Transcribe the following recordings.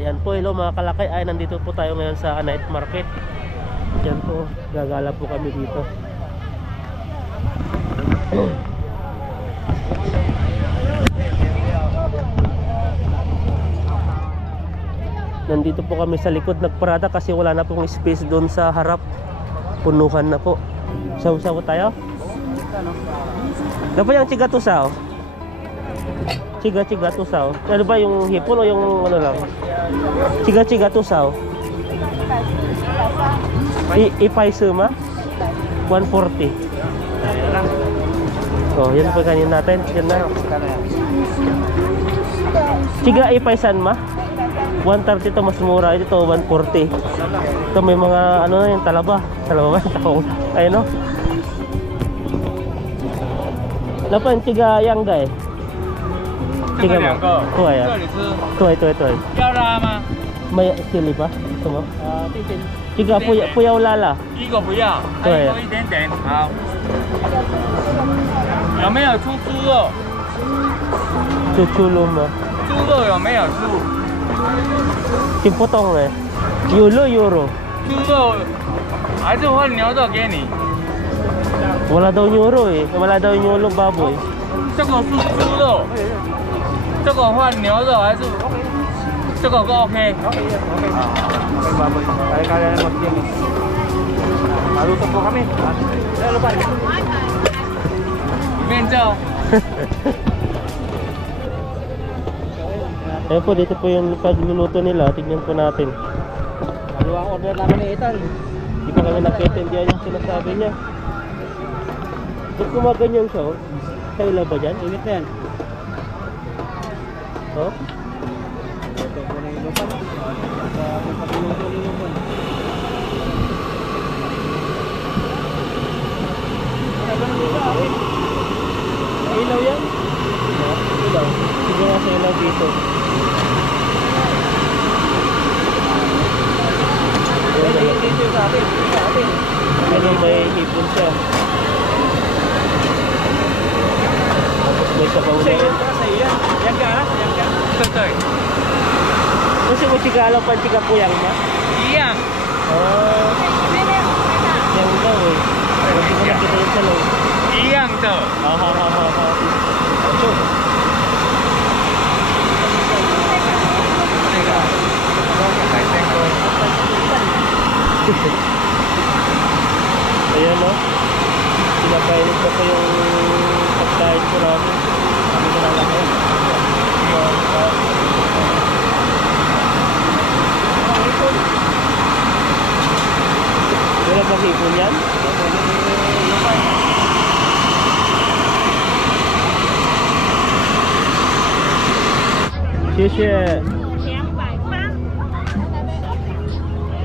Ayan po, hello mga kalakay. Ay, nandito po tayo ngayon sa night market. Diyan po, gagala po kami dito. Nandito po kami sa likod, nagparada kasi wala na pong space doon sa harap. Punuhan na po. Saw-saw tayo? Ano pa yung chigatusaw? Chigatusaw. Ano ba yung hipon o yung ano lang? Chigatusaw. Ipaiso ma? 140. Oh, yan po kanin natin. Yan na. Chiga ipaisan ma? 130 to, mas mura. Ito 140. Ito may mga ano na yung talaba. Talaba ba? Takong. Ayun o. Lapan chiga yang ga eh. Chiga ma? Tuwa ya. Tuwa. 要拉吗？ May sili pa? Ito mo? Chiga puyaw lala. 第一个不要，对多一点点。好。有没有出猪肉？ Chuchulo mo. 猪肉有没有出？ Timpotong eh. Euro. 猪肉还是换牛肉给你？ Wala daw euro eh. Wala daw euro baboy. 这个是猪肉，这个换牛肉还是？这个ก็ OK。Okay, baboy. Kaya na mag-game. Maluto po kami. Ano ba? 面罩。 Ayan po, dito po yung pagluluto nila. Tignan po natin. Ano ang order namin ni Ethan? Hindi pa kami nagkaintindihan yung sinasabi niya. Ba't kumaganyan siya oh? Kaila ba dyan? Init na yan. Oh? Ito po na yung lupan. Sa pagluto ng lupan. Ilaw yan? Ilaw. Sige nga sa ilaw dito. Dito sa atin. Ano may hipon siya. Tapos may sabaw na yun. Yan ka? 对对， Kasi mo sigalaw pa siga po yang ma? 一样。 Oh. Yang daw eh. Kasi mo nakita yung sa loob. 一样的。 那个海鲜锅。 Ayan o. Pinakainit na po yung pagkain ko namin. Kami na lang ako. Wala ba hipon yan? Xie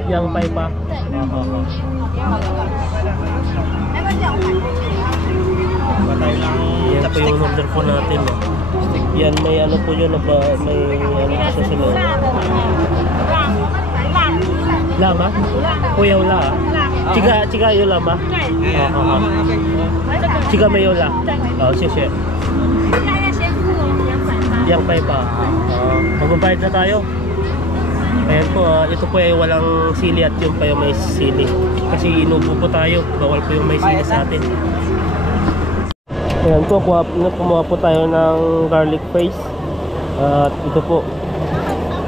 200pa. Yan po yung order po natin. Yan, may ano po yun, may ano sa silog. Lama? Puyaw la. Chiga yung lama? Chiga may yung la. Oh, xie. Yang pay pa. Magbabayad na tayo. Ayan po, ito po ay walang sili at yung pa yung may sili. Kasi inubo po tayo, bawal po yung may sili sa atin. Ayan po, kumuha po tayo ng garlic paste. At ito po,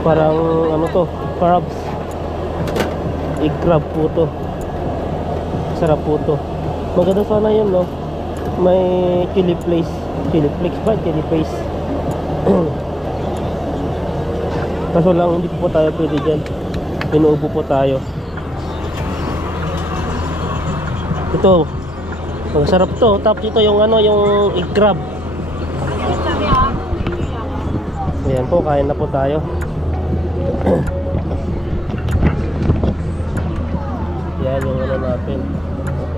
parang ano to, crabs. Egg crab po to. Sarap po to. Maganda sana yun no. May chili flakes. Chili flakes ba? Chili paste. Kaso lang hindi po tayo pwede dyan. Inuubo po tayo. Ito masarap to. Tapos ito yung ano, yung egg crab. Ayan po, kain na po tayo. Yan yung ano natin.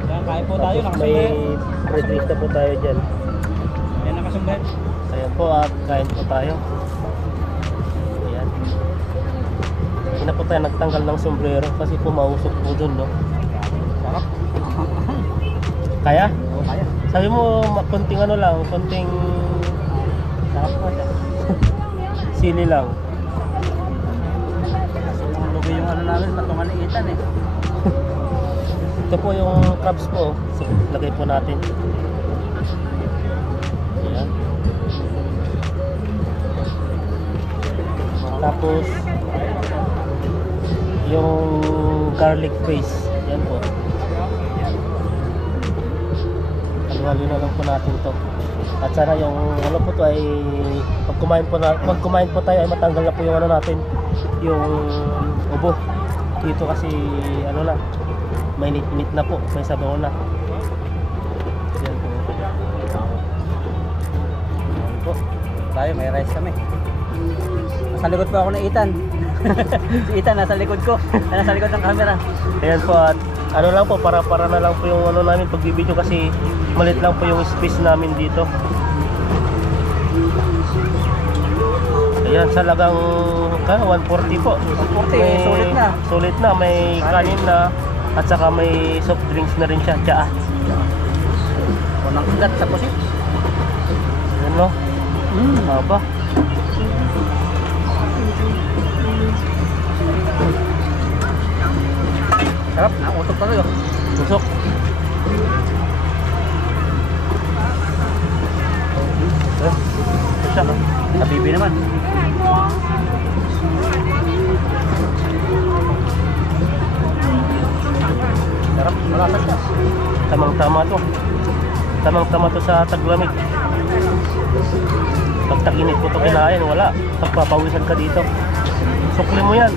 Yan, kain po tayo. Tapos may red rice na po tayo dyan. Yan nakasumbat. Ayan po at kain po tayo. Ayan. Hindi na po tayo nagtanggal ng sombrero kasi pumausok po dun no. Sarap. Kaya? Oo, kaya. Sabi mo konting ano lang, konting Sarap po siya. sili lang. Itan eh. Ito po yung crabs po. So, lagay po natin. Ayan. Tapos yung garlic paste. Yan po. Halo-halo na lang po natin to. At sana yung ano po to ay pag kumain po tayo ay matanggal na po yung ano natin, yung ubo. Dito kasi ano na, may init na po, may sabaw na. Yan po. Yan po. Tayo, may rice kami. Nasa likod pa ako ng Itan. Si Itan nasa likod ko. Nasa likod ng camera. Ayan po, at ano lang po, para na lang po yung ano namin pagbibideo kasi malit lang po yung space namin dito. Ayan, salagang 140 po. 140, sulit na. Sulit na, may kanin na at saka may soft drinks na rin siya, tsaa. Unang ugat sa pusit. Ayan no, haba. Sarap, nausok pa rin. Tusok. Ito siya. Nabibi naman. Sarap, malasas na. Tamang-tama to. Tamang-tama to sa taglamig. Pag tag-init mo to kinain, wala. Pagpapawisan ka dito. Sukli mo yan.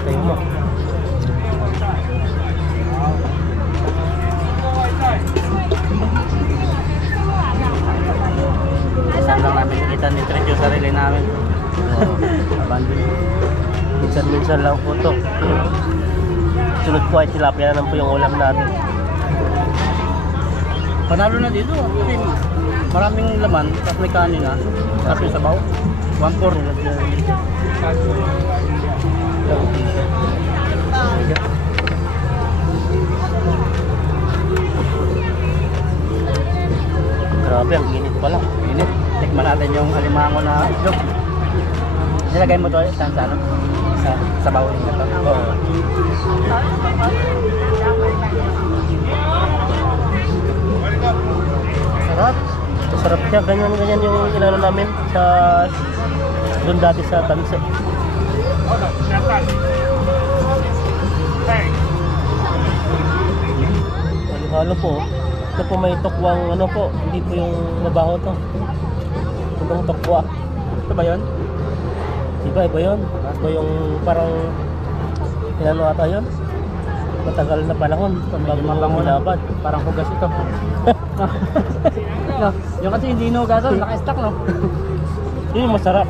Tayo mo. Saan lang namin Itan introduce sarili namin. Abandon. Minsan-minsan lang po to. Sunod po ay tilapia na lang po yung ulam natin. Panalo na dito. Kasi maraming laman, tapos may kanin na. Tapos yung sabaw. 1/4. Grabe, ang init pala. Init. Tikman natin yung alimango na itlog. Nilagay mo to saan sa ano? Sa sabaw yung gato. Oo. Sarap. Masarap siya. Ganyan-ganyan yung inano namin sa doon dati sa Tanse. Halo po. Ito po may tokwang ano po. Hindi po yung mabaho to. Itong tokwa. Ito ba yun? Iba yun. Iba yung parang inano ata yun. Matagal na panahon. Medyo mabango na. Binabad. Parang hugas ito. No, yung kasi hindi nugasan, naka-stack no? Yun yung masarap.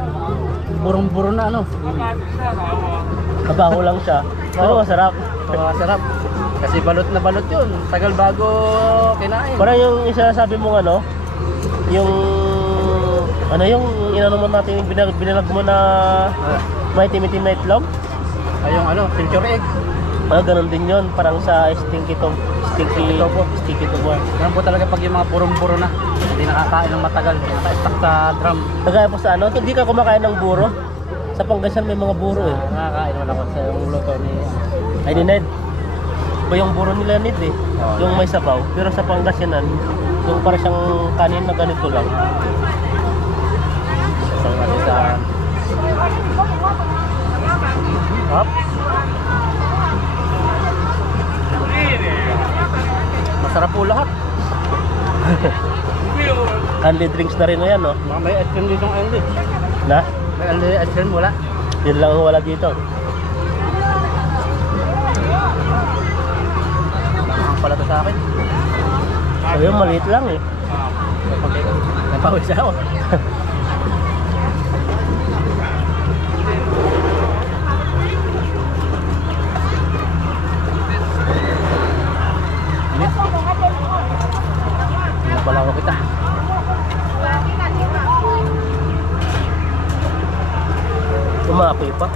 Burong-buro na ano. Mabaho lang siya. Pero masarap. Sarap. Kasi balot na balot yun. Tagal bago kinain. Parang yung isa sabi mong ano, yung ano yung inano mo natin, yung binalag mo na may timitim na itlog. Ay yung ano, century egg. Ano, ganun din yun. Parang sa stinky tofu. Sticky tofu. Ganun po talaga pag yung mga burong-buro na. Hindi nakakain ng matagal. Naka-stack sa drum. Kagaya po sa ano, hindi ka kumakain ng buro. Sa Pangasinan may mga buro eh. Nakakain naman ako sa yung luto ni... Ay ni Ned. Ba yung buro nila Ned eh. Oh. Yung may sabaw. Pero sa Pangasinan, yung parang siyang kanin na ganito lang. So, natin sa... Hop. Masarap po lahat. Candy drinks na rin o yan no? Mga may ice cream dito ng LD. Na? May ice cream wala. Yun lang ang wala dito. Ang pala to sa akin. Ayun, maliit lang eh. Napawis ako. wala ko kita. Umapoy pa.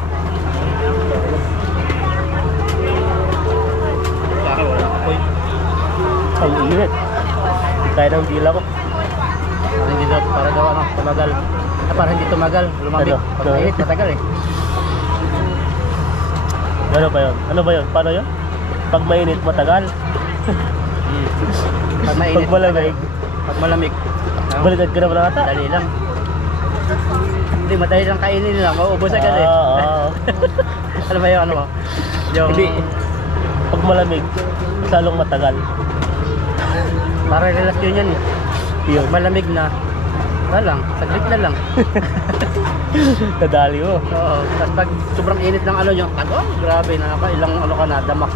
Sa akin wala ko. Ang init. Kaya ng dila ko. Para hindi daw, para daw ano, tumagal. Para hindi tumagal, lumamig. Ano? Pag mainit, matagal eh. Ano ba yun? Ano ba yun? Paano yun? Pag mainit, matagal. Pag mainit, Pag malamig, pag malamig, baliktad ka naman ata. dali lang. Hindi, madali lang kainin lang. Mauubos agad eh. Oo. Ano ba yung ano mo? Yung... Hindi. Pag malamig, lalong matagal. Para relasyon yan eh. Yun. Pag malamig na, wala lang, saglit na lang. Nadali mo. Oo. Tapos pag sobrang init ng ano yung tago, grabe na ka, ilang ano ka na, damak.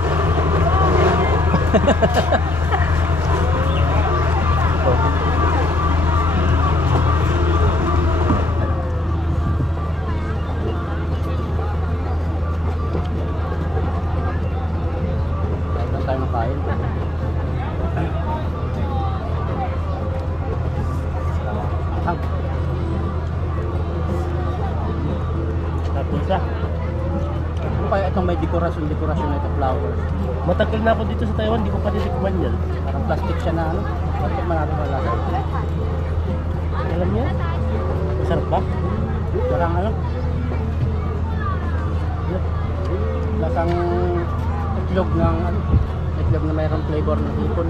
Kain lang tayo ng kain. Hang. Tapos sa. Ano kaya itong may dekorasyon na ito, flowers? Matagal na ako dito sa Taiwan, di ko pa titikman yan. Parang plastic siya na ano. Bakit manalo wala? Alam niya? Masarap ba? Parang ano? Lasang itlog ng ano? Itlog na mayroong flavor ng hipon.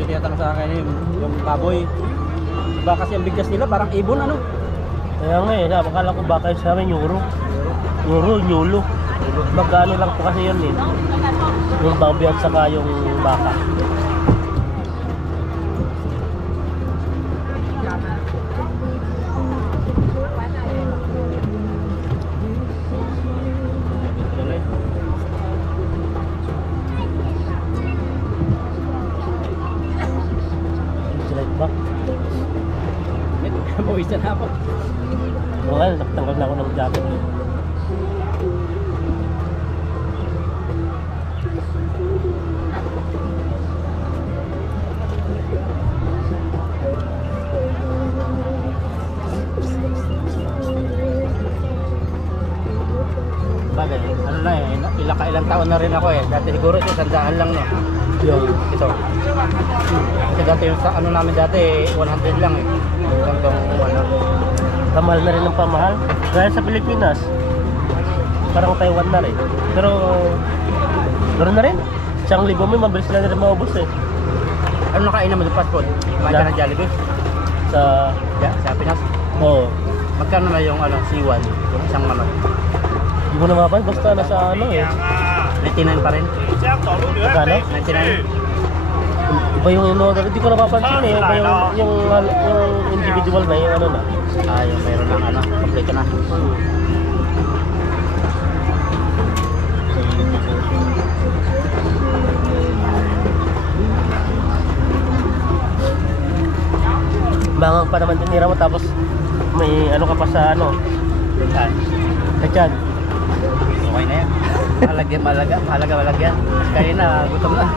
Tinatanong sa akin yung baboy. Diba kasi ang bigas nila parang ibon ano? Kaya nga eh, nakakala ko baka sa amin euro. Euro. Magkano lang po kasi yun eh. Yung baboy at saka yung baka. Straight ba? Buwisan na ako. Oo nga, nakatanggal na ako ng jacket. Bagay, ano na eh, ilang taon na rin ako eh. Dati siguro ito, sandaan lang no. Yung Ito. Kasi dati yung sa ano namin dati, 100 lang eh. Hanggang ano. kamahal na rin ng pamahal. Dahil sa Pilipinas, parang Taiwan na rin. Pero, ganoon na rin. 1,000 mo, mabilis lang na rin maubos eh. Ano nakain naman yung fast food? Kumain ka ng Jollibee? Sa, Sa Pinas? oo. Magkano na yung ano, C1? Yung isang manok? Hindi mo na mapan, basta nasa ano eh. 99 pa rin? Magkano? 99? Iba yung in-order, hindi ko napapansin eh. Iba yung individual na, yung ano na. Ah, yung mayroon ng ano, kompleto na. Bangang pa naman tinira mo tapos may ano ka pa sa ano. Saan? Kachan. Okay na yan. Mahalaga malagyan. Kaya na, gutom na.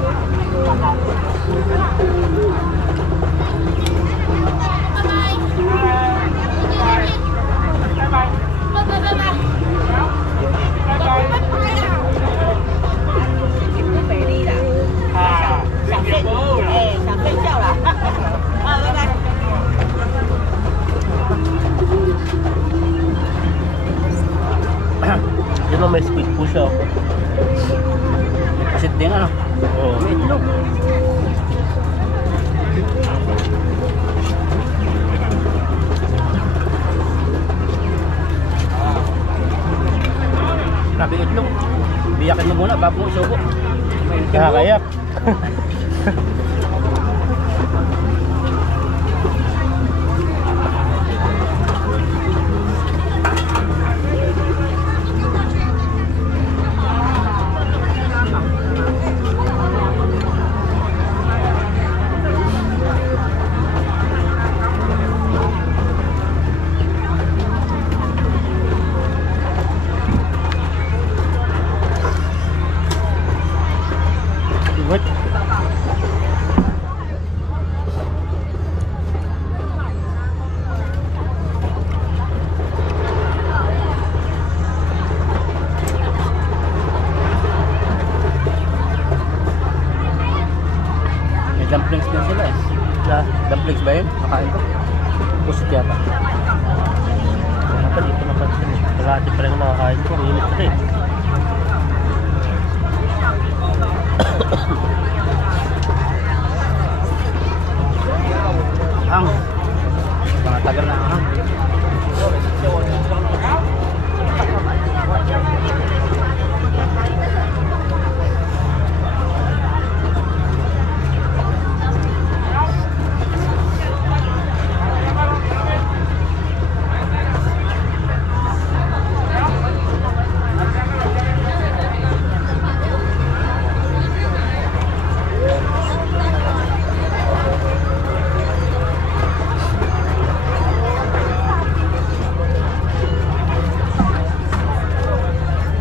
Yun know, may speed po siya. Kasit din ano. Oo. May itlog. Grabe itlog. Biyakin mo muna bago mo isubo. Nakakayak. Na, Dumplings ba yun? Nakain ko. Pusit yata. hindi ko napansin eh. Kalahati pa rin nakakain ko. Ang init kasi. Ang. Mga tagal na ang.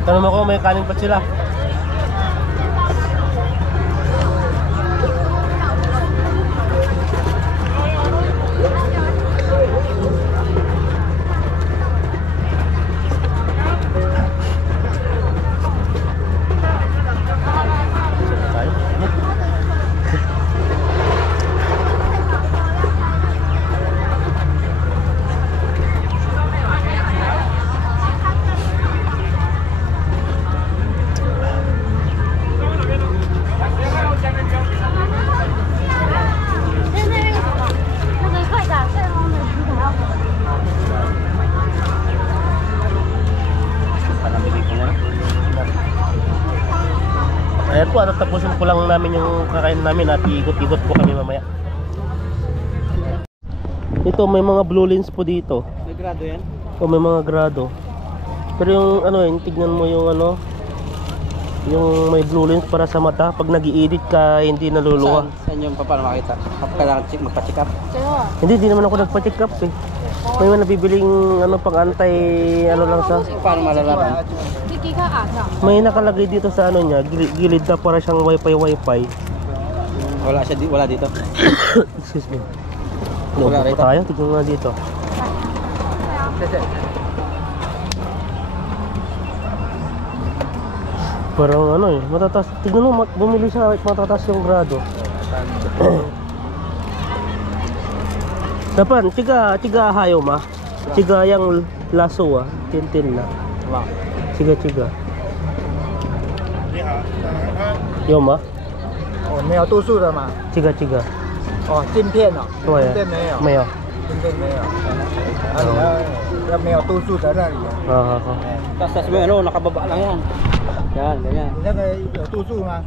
Tanong mo ko, may kanin pa sila. Ayan po, tapusin po lang namin yung kakain namin at iikot-ikot po kami mamaya. Ito, may mga blue lens po dito. May grado yan? O may mga grado. Pero yung ano, yung tignan mo yung ano, yung may blue lens para sa mata. Pag nag-i-edit ka, hindi naluluwa. Saan yung paano makita? Kailangan magpa-check up? Hindi naman ako nagpa-check up eh. May mga nabibiling ano, pang anti, ano lang sa... Paano malalaman? May nakalagay dito sa ano niya, gilid na para siyang wifi. Wala dito. Excuse me. Wala Wala rito. tayo, tignan nga dito. Parang ano eh, matatas. Tignan mo, bumili siya, matatas yung grado. Dapan, tiga hayo ma. Tiga yang laso ah, tintin na. Wow. Tiga. Yo ma, 哦，没有度数的嘛？ tiga. 哦，镜片哦，对镜片没有，没有。镜片没有，啊，你要没有度数的那里啊， Tapos mo ano, nakababa lang yan. Yan, ganyan. 你那个有度数吗？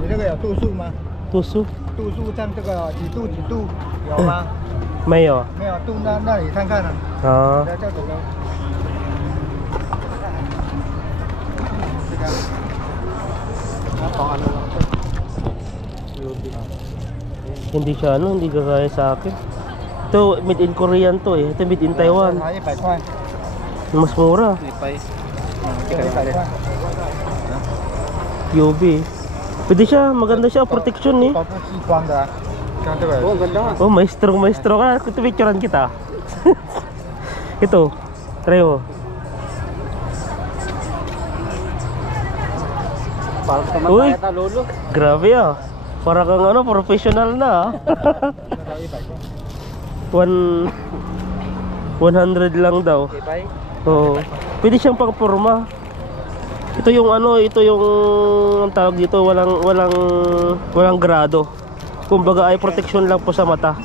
你那个有度数吗？ Tuso? 度数像这个几度有吗？ Mayo. 没有度那里看看啊， Ah. 来这里呢。这个 Pang ano lang to. Hindi siya ano, hindi kagaya sa akin. Ito, made in Korean to eh. Ito made in Taiwan. 拿100块， Mas mura. Lipay. 这个100块， UV. Pwede siya, maganda siya, protection eh. 保护激光的啊，像这个 Oh, ang ganda nga. Oh, maestro ka. Ito, picturean kita. Ito, try mo. Parang Uy. tumanda yata lolo. Grabe ah. Para kang ano, professional na ah. 100 lang daw. Lipay. Oo. Pwede siyang pang-forma. Ito yung ano, ito yung ang tawag dito, walang grado. Kumbaga ay protection lang po sa mata.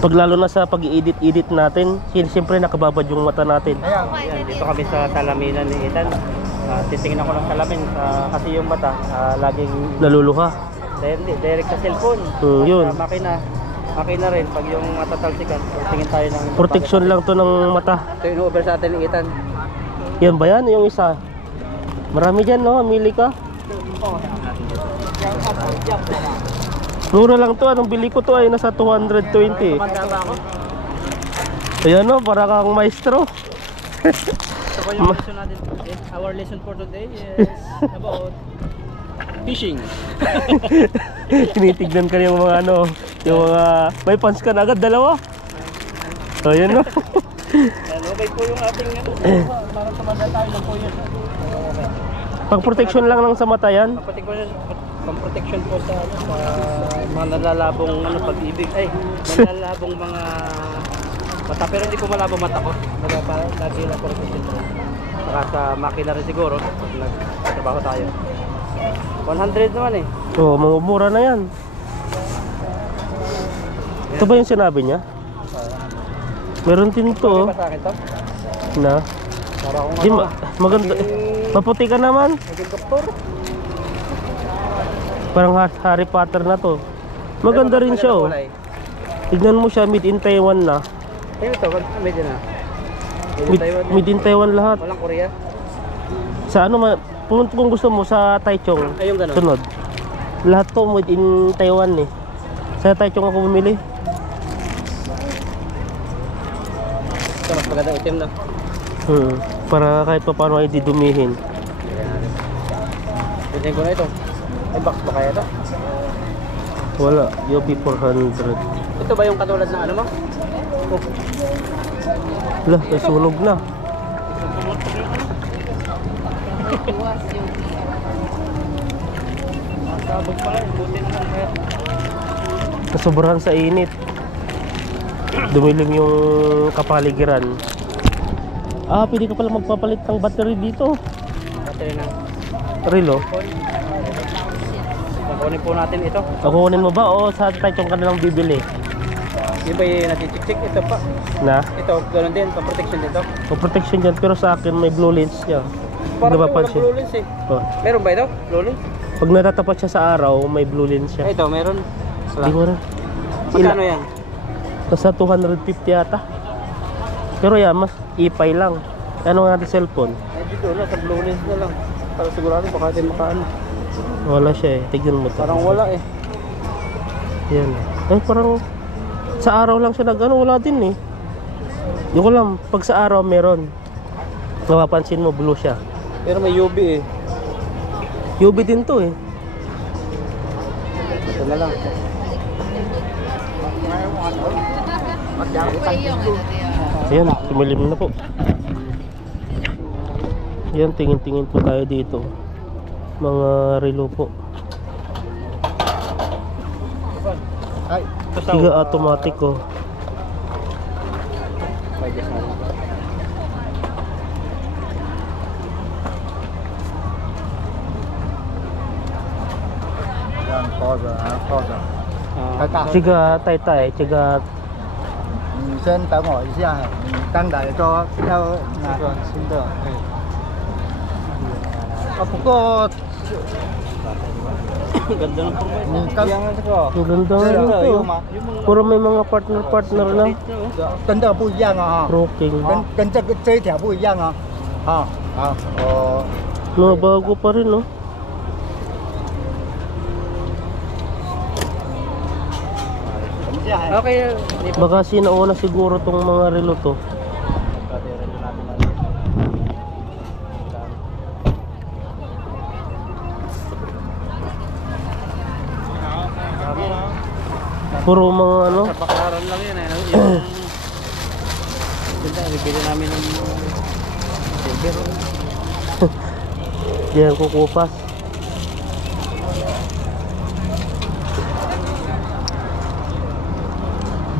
Pag lalo na sa pag-i-edit natin, siyempre nakababad yung mata natin. Yan, dito kami sa salaminan ni Ethan. Titingnan ako ng salamin kasi yung mata laging Naluluha. direct sa cellphone. Yun. Sa makina rin pag yung matatalsikan. Tingin tayo ng Protection lang to ng mata. Ito yung over sa atin ni Ethan. Yan ba yan? Yung isa. Marami dyan no? Mili ka? Mura lang to. Anong bili ko to ay nasa 220. Tumanda ba ako? Ayan no, para kang maestro. Ito po yung lesson natin. Our lesson for today is about fishing. Tinitignan ka yung mga ano, yung mga may pants ka na agad, dalawa. Ayan no. Okay po yung ating parang tumanda tayo ng 4 years. Pag protection lang sa mata yan. Papatik po siya. pang-protection po sa mga nalalabong pag-ibig. Ay, nalalabong mga mata. Pero hindi po malabo mata ko. Lagi lang po rin ito. Saka sa makina rin siguro. Pag nagtrabaho tayo. 100 naman eh. Oo, mura na yan. Ito ba yung sinabi niya? Meron din Okay to ba sa akin to? na. Para akong Di, maganda. Maputi ka naman. naging doktor. Parang Harry Potter na to. Maganda rin siya oh. Tignan mo siya, made in Taiwan na. Ayun ito, medyo na. Made in Taiwan lahat. Walang Korea. Sa ano, kung gusto mo sa Taichung. Ay, yung ganun. Sunod. Lahat to made in Taiwan eh. Sa Taichung ako bumili. Ito, mas maganda itim na. Para kahit pa paano ay didumihin. Pwede ko na ito. Ay, box ba kaya ito? Wala, Yobi 400. Ito ba yung katulad ng ano mo? Oh. Lah, nasunog na. Sabog pala, buti naman kaya. Nasobrahan sa init. Dumilim yung kapaligiran. Pwede ka pala magpapalit ng battery dito. Battery na. Rilo. Kukunin po natin ito. Kukunin mo ba o sa Taichung ka na lang bibili? Yung ba yung natichik-chik? Ito pa. Na? Ito, ganoon din. Pang-protection dito. O protection dyan, pero sa akin may blue lens niya. Parang Hindi ba walang pansin? blue lens eh. Oh. Meron ba ito? Blue lens? Pag natatapat siya sa araw, may blue lens siya. Ito, meron. Hindi mo rin. Magkano yan? Nasa 250 yata. Pero yan, mas ipay lang. Ano nga natin cellphone? Eh, dito na. Sa blue lens na lang. Para sigurado baka din makaano. Wala siya eh. Tignan mo to. Parang wala eh. Yan. Ay, parang sa araw lang siya nag-ano, wala din eh. Hindi ko lang, pag sa araw meron. Napapansin mo, blue siya. Pero may UV eh. UV din to eh. Ito na lang. Ayan, tumilim na po. Ayan, tingin-tingin po tayo dito. Mga relo po. Ay, Tiga automatic oh. Yan, pause à, pause à.太大， Tiga tay-tay, tiga 你先等我一下，你刚来说要拿新的，不过 Ganda ng forma. 你刚 Ang ganda 这 nga 个 nito. 有吗？ Puro may mga partner-partner na. 跟这个不一样啊， Rocking. 跟这一条不一样啊，啊好，我 Mga bago pa rin no. Okay. Baka sinauna siguro tong mga relo to. Puro mga ano. Sa baklaran lang yan eh. Yung bibili namin ng silver. Yan kukupas.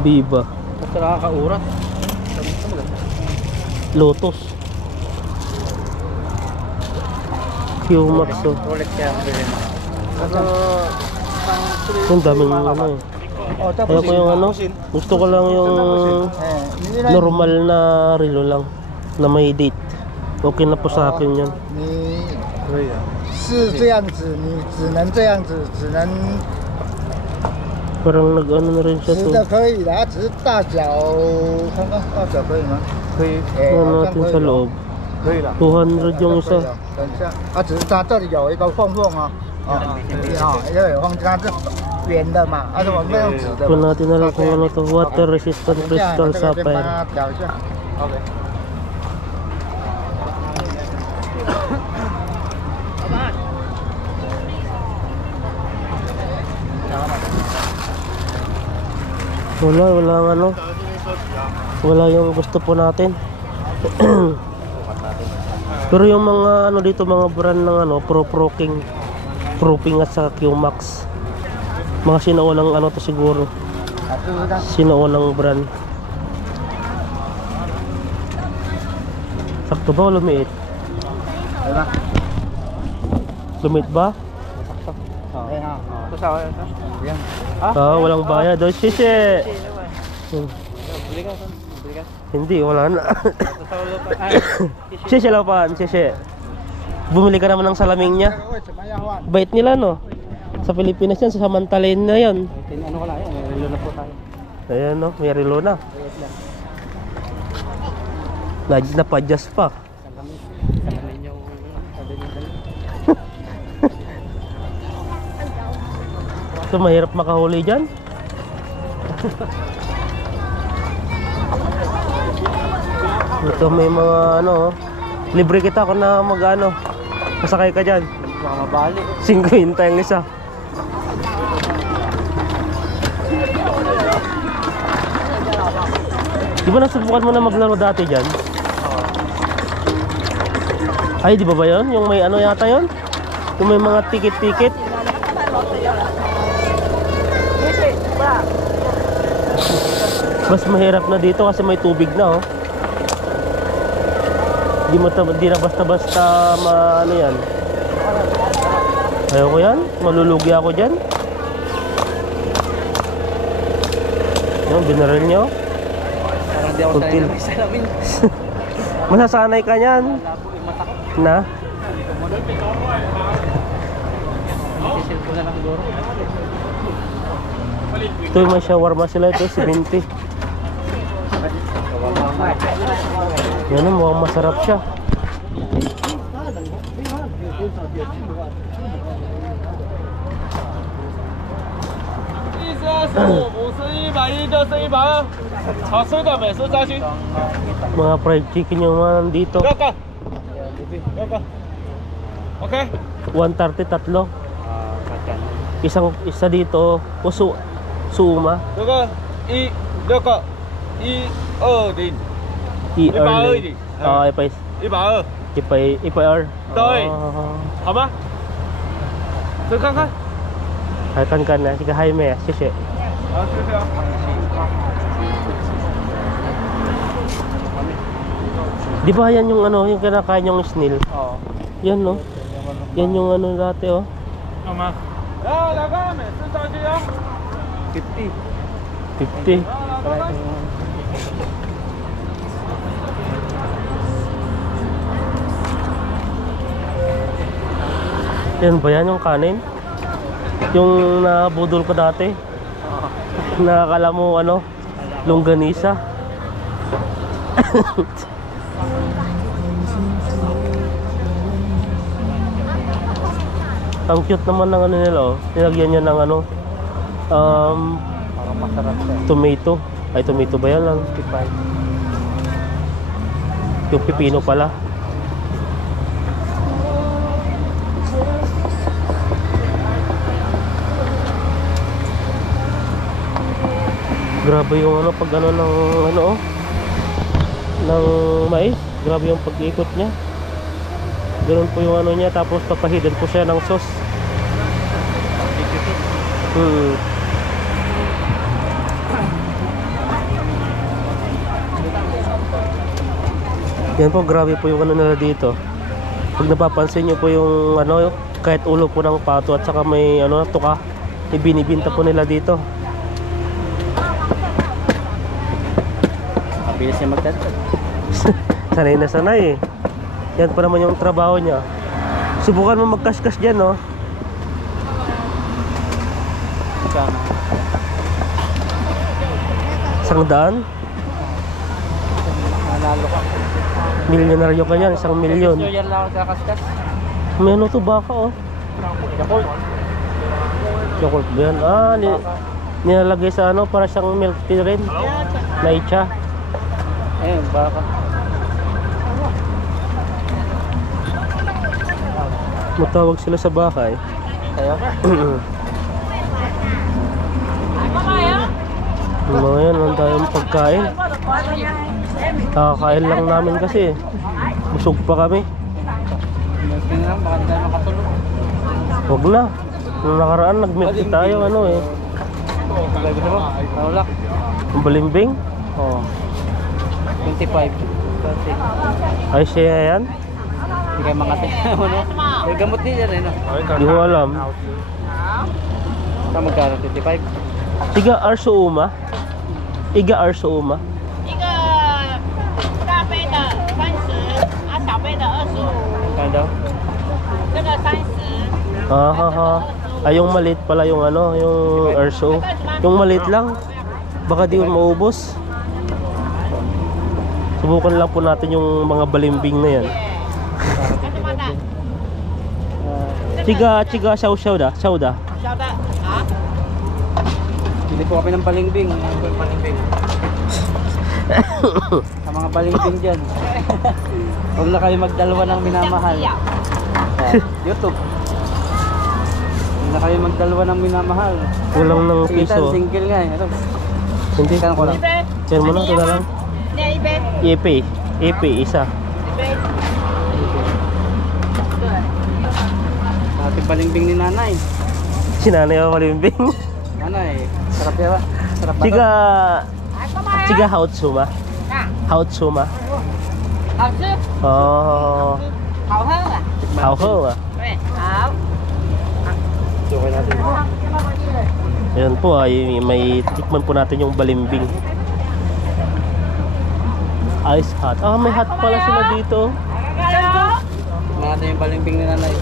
Viva. Basta nakakaurat. Lotus. Q-Max oh. Rolex kaya ang bilhin mo. Ang daming ano eh. 哦，这不 Kaya ko 行 yung 啊， ano, gusto ko lang yung 哎，你那 normal na relo lang na may date. Okay na po sa akin yun. 你可以啊。是这样子，你只能这样子，只能 Parang nag-ano na rin siya 直 to. 的可以啦，只是大小，看看大小可以吗？可以，哎， Ano 好像 natin 可 sa 以了， loob. 可以了。 200 yung isa. 等一下，啊，只是它这里有一个缝缝啊，啊，因为有缝，它是圆的嘛，而且我们用纸的 Ito 嘛。 natin na lang kung ano to. Water resistant 等一下， crystal 这个先帮 sapphire. 它调一下。OK。 Wala ano. Wala yung gusto po natin. Pero yung mga ano dito, mga brand ng ano, Pro King. Proofing at saka Q-Max. Mga sinaunang ano to siguro. Sinaunang brand. Sakto ba o lumiit? Lumiit ba? Ito sa ito. Yan. Walang bayad. Oh, sisi! Bili ka. Hindi, wala na. Ito sa ulo pa. Sisi lang pa, sisi. Bumili ka naman ng salaming niya. Bait nila, no? Sa Pilipinas yan, sa Samantalin na yan. Ano ko lang yan, relo na po tayo. Ayan, no? May relo na. Napadjust pa. Salamin yung sabi nila. Ito, mahirap makahuli dyan. Ito, may mga ano, libre kita kung na mag-ano, masakay ka dyan. Baka mabali. 50 yung isa. Di ba nasubukan mo na maglaro dati dyan? Ay, di ba ba yun? Yung may ano yata yun? Yung may mga ticket-ticket? Mas mahirap na dito kasi may tubig na, oh. Di na basta-basta ano yan. Ayoko yan. Malulugi ako dyan. Yung binaril nyo. Parang di ako sanay na may salamin. Masasanay ka yan. Labo yung mata ko. Na? Sisil ko na lang siguro. Ito may shawarma sila ito, 70. Yan, mukhang masarap siya. Mga fried chicken yung mga nandito. Okay. 130 tatlo. Kacang. Isa dito, suuma. 这个6个120 I-early. Ah, ipay. 120 Ipay-er. Doy. 好吗？这看看。 Ay, kan na. Sige, Jaime. Sisi. 好，谢谢啊。 Di ba yan yung ano, yung kinakain yung snail? Oo. Yan, no? Yan yung ano dati, oh. 好吗？来，老哥，每次上去啊。 50. 50. Para itong... Yan ba yan yung kanin? Yung nabudol ko dati? Nakakala mo ano? Longganisa? Ang cute naman ng ano nila, oh. Nilagyan niya ng ano, Parang masarap siya. tomato. Ay, tomato ba yan lang? 55. Yung pipino pala. Grabe yung ano pag ano ng ano, oh, ng mais. Grabe yung pag-ikot niya. Ganun po yung ano niya, tapos papahidan po siya ng sauce. Yan po, grabe po yung ano nila dito. Pag napapansin nyo po yung ano, kahit ulo po ng pato at saka may ano, tuka, ibinibinta po nila dito. Mabilis niya magdadad. Sanay na sanay eh. Yan pa naman yung trabaho niya. Subukan mo magkaskas dyan, no? Sana. 100? Nanalo ka. Milyonaryo ka yan, 1 milyon. So yan lang ako sa kaskas. May ano to, baka, oh. Yakult. Chocolate ba yan? Ah, nilalagay sa ano, para siyang milk tea rin. Naicha. Ayun, baka. Matawag sila sa bahay. Kaya? Mga yan, ang tayong pagkain. Kakakain lang namin kasi. Busog pa kami. Tingnan lang, baka hindi tayo makatulog. Huwag na. Nung nakaraan, nag-milk tea tayo, ano eh. Gusto mo? Ulak. Ang balimbing. Oo. 25. Kasi, Ay, siya yan. hindi kayo makati. Ano? May gamot din yan eh, no? Hindi ko alam. Saan magkano? 25? Tiga arso uma. Iga arso uma. 一个大杯的30，小杯的25， Kano daw? 这个30。 Ah, ha, ha. Ay, yung maliit pala yung ano, yung arso. Yung maliit lang. Baka di maubos. Subukan lang po natin yung mga balimbing na yan. Chiga xiao da, xiao da. 小的啊， Hindi po kami ng balimbing. Balimbing. Sa mga balimbing dyan. Huwag na kayo magdalawa ng minamahal. YouTube. Huwag na kayo magdalawa ng minamahal. Kulang ng Sige, piso. single nga eh. Ito. Hindi. Kano ko lang? 一杯， Yan mo na, ito na lang. 念一杯， Ipe. Ipe, isa. 一杯。对， Ating balimbing ni nanay. Sinanay ako balimbing. Nanay, sarap yan ba? Sarap ba? to? Chiga, 来干嘛呀？ chiga hautsuma. 啊， Hautsuma. 好吃， Oh, 好喝啊。 hauho ah. 对，好。 Okay natin. Ayan po ay may tikman po natin yung balimbing. Ice hot. Ah, may hot pala sila dito. Tingnan natin yung balimbing ni nanay.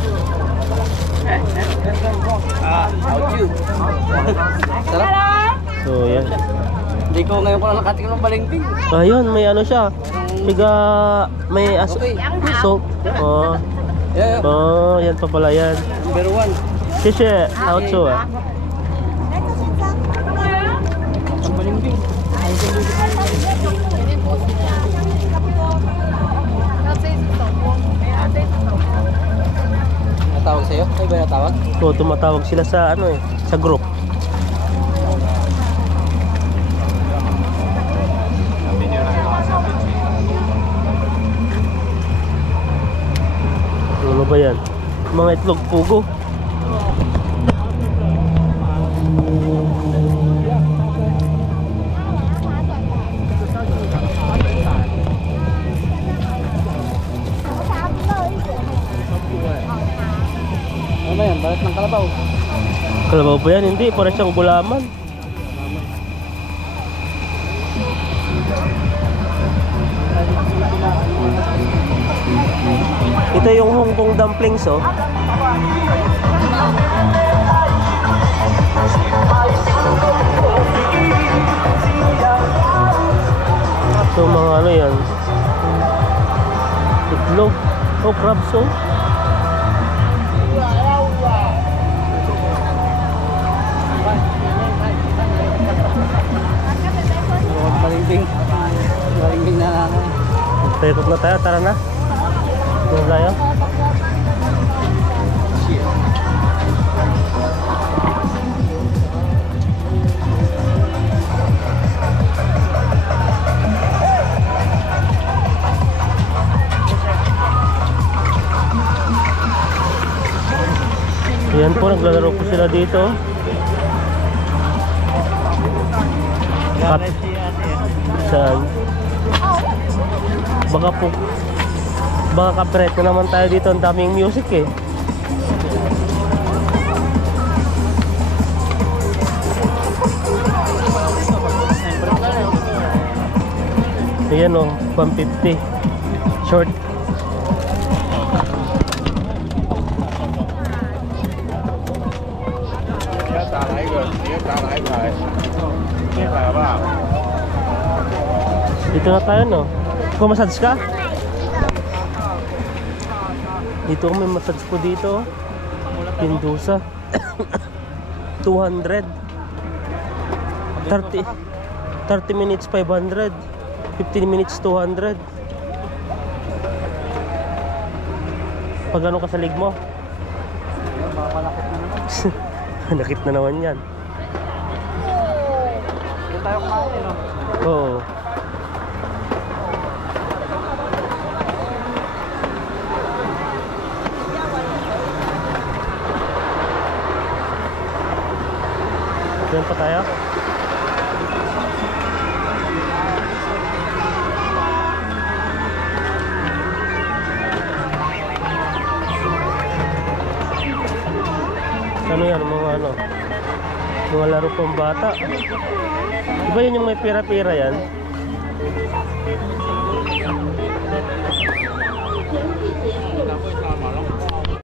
Out you. Sarap. So, yan. Hindi ko ngayon ko lang nakatingin ng balimbing. Ayun, may ano siya. Tiga, may Okay. salt. Oh, Yeah, yeah. oh, yan pa pala yan. Number 1. Shishe, haucho ah. Ang balimbing. Natawag sa'yo? Ay ba natawag? So, tumatawag sila sa ano eh, sa group. Ano ba yan? Mga itlog pugo. Ano ba yan? Balat ng kalabaw. Kalabaw ba yan? Hindi, para siyang gulaman. Ito yung Hong Kong dumplings oh. So mga ano yan? Itlog. Oh, crabs oh. Balimbing. Balimbing na nanay. Paikot na tayo, tara na. Doon tayo. Ayan po, naglalaro po sila dito. Kat saan? Baka kapreto naman tayo dito. Ang daming music eh. Ayan o, 150 short. Dito na tayo no. Kumassage ka? Dito may massage po dito. Pindusa. 200. 30 minutes 500. 15 minutes 200. Pag ano ka sa lig mo? Nakit na naman yan. Doon tayo kumain, no? Oo. Diyan pa tayo. Ano yan, mga ano, mga laro pang bata. Diba yun yung may pira-pira yan?